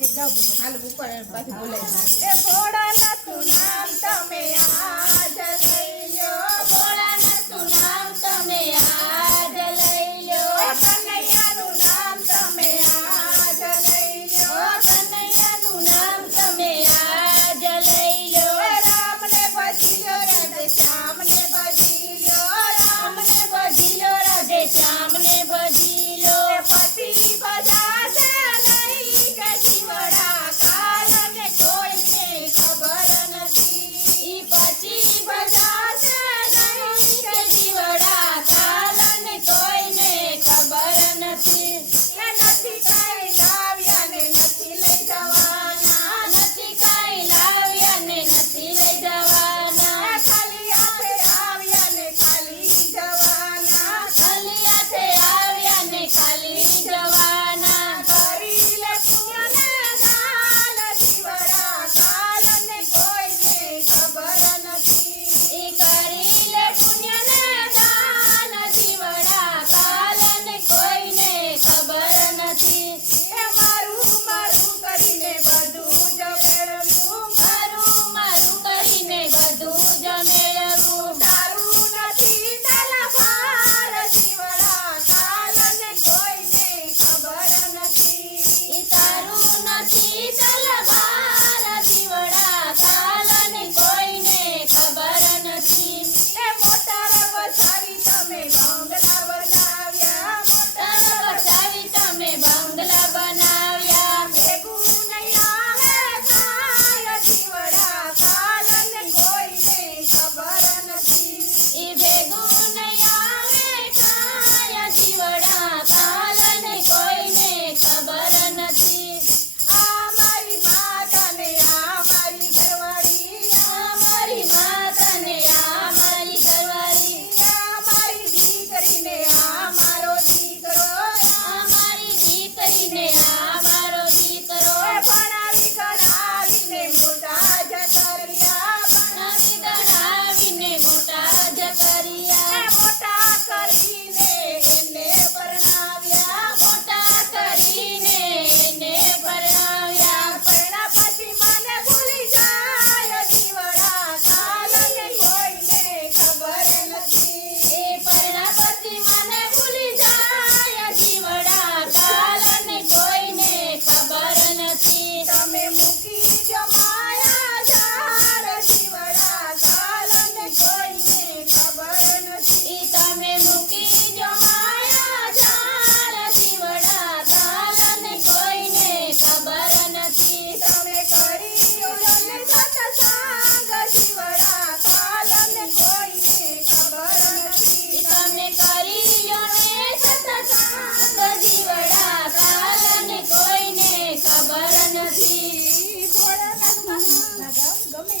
હાલ ઉપર પાછી બોલાય એ ભોળાનાથનું નામ તમે આજ લઈ લ્યો ભોળાનાથનું નામ તમે આજ લઈ લ્યો કનૈયાનું નામ તમે આજ લઈ લ્યો કનૈયાનું નામ તમે આજ લઈ લ્યો રામને ભજી લ્યો રાધે શ્યામને ભજી લ્યો રામને ભજી લ્યો રાધે શ્યામને ભજી લ્યો પછી ભજાશે નહીં કે જીવડા કાલને કોઈને ખબર નથી પછી ભજાશે નહીં કે જીવડા કાલને કોઈને ખબર નથી કે નથી કાંઈ લાવ્યા ને નથી લઈ જવાના નથી કાંઈ લાવ્યા ને નથી લઈ જવાના ખાલી હાથે આવ્યા ને ખાલી જવાના ખાલી હાથે આવ્યા ને ખાલી જવાના કરી લે પુણ્ય ને દાન જીવડા કાલને કોઈને ખબર નથી કરી લે પુણ્ય ને દાન જીવડા કાલને કોઈને ખબર નથી એ મારું મારું કરીને બધું જ મેળવ્યું મારું મારું કરીને બધું જ મેળવ્યું તારું નથી તલવાર જીવડા કાલને કોઈને ખબર નથી તારું નથી તલવાર જીવડા કાલને કોઈને ખબર નથી એ મોટર વસાવી તમે બંગલા બનાવ્યા મોટર વસાવી તમે બંગલા બનાવ્યા ભેગું નહીં આવે કાય જીવડા કાલને કોઈને ખબર નથી ભેગું નહીં આવે કાય જીવડા કાલને કોઈને ખબર નથી આ મારી માતાને આ મારી ઘરવાળી આ મારી માતાને આ મારી ઘરવાળી આ મારી દીકરીને આ મારો દીકરો આ મારી દીકરીને આ મારો દીકરો ભણાવી ગણાવીને મોટા જ કર્યા ભણાવી ગણાવીને મોટા જ કર્યા મોટા કરીને એને પરણાવ્યા મોટા કરીને એને પરણાવ્યા પરણા પછી મને ભૂલી જાય જીવડા કાલને કોઈને ખબર નથી પરણા પછી મને ભૂલી જાય જીવડા કાલને કોઈને ખબર નથી તમે મૂકી જો માયા ઝાડ જીવડા કાલને કોઈને ખબર નથી તમે મૂકી જો માયા ઝાડ જીવડા કાલને કોઈને ખબર નથી તમે કર્યો ને સત્સંગ જીવડા કાલને કોઈને ખબર નથી તમે કર્યો ને સત્સંગ જીવડા કાલને કોઈને ખબર નથી ગમે